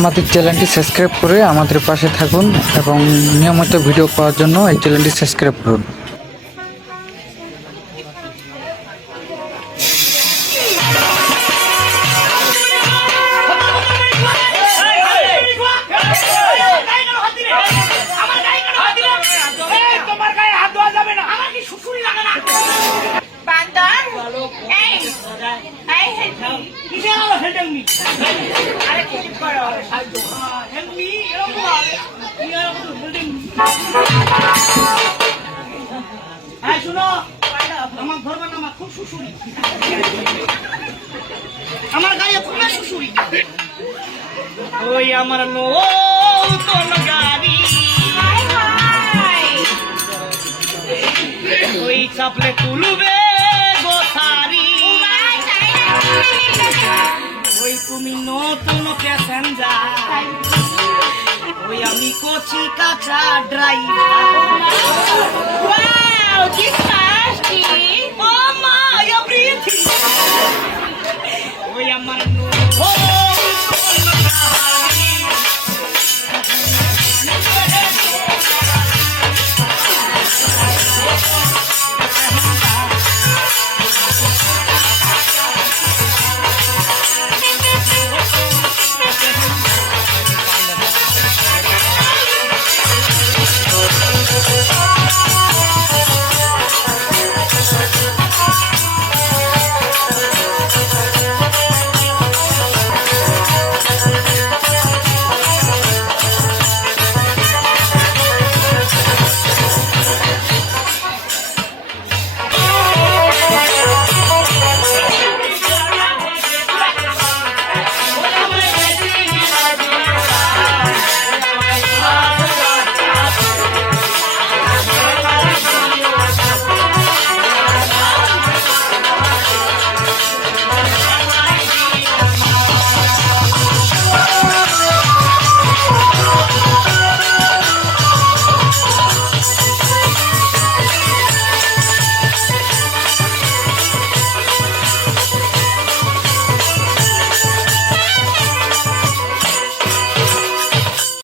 আমাদের চ্যানেলটি সাবস্ক্রাইব করে আমাদের পাশে থাকুন এবং নিয়মিত ভিডিও পাওয়ার জন্য এই চ্যানেলটি সাবস্ক্রাইব করুন। হ্যাঁ শুনো। আমার খুব শুশুরি আমার গায়ে খুবই শুশুরি ওই আমার নতুন ওই চাপলে তুলবে গোসারি। তুমি নতুন প্যাসেঞ্জার ওই আমি কচি কাঁচা ড্রাইভার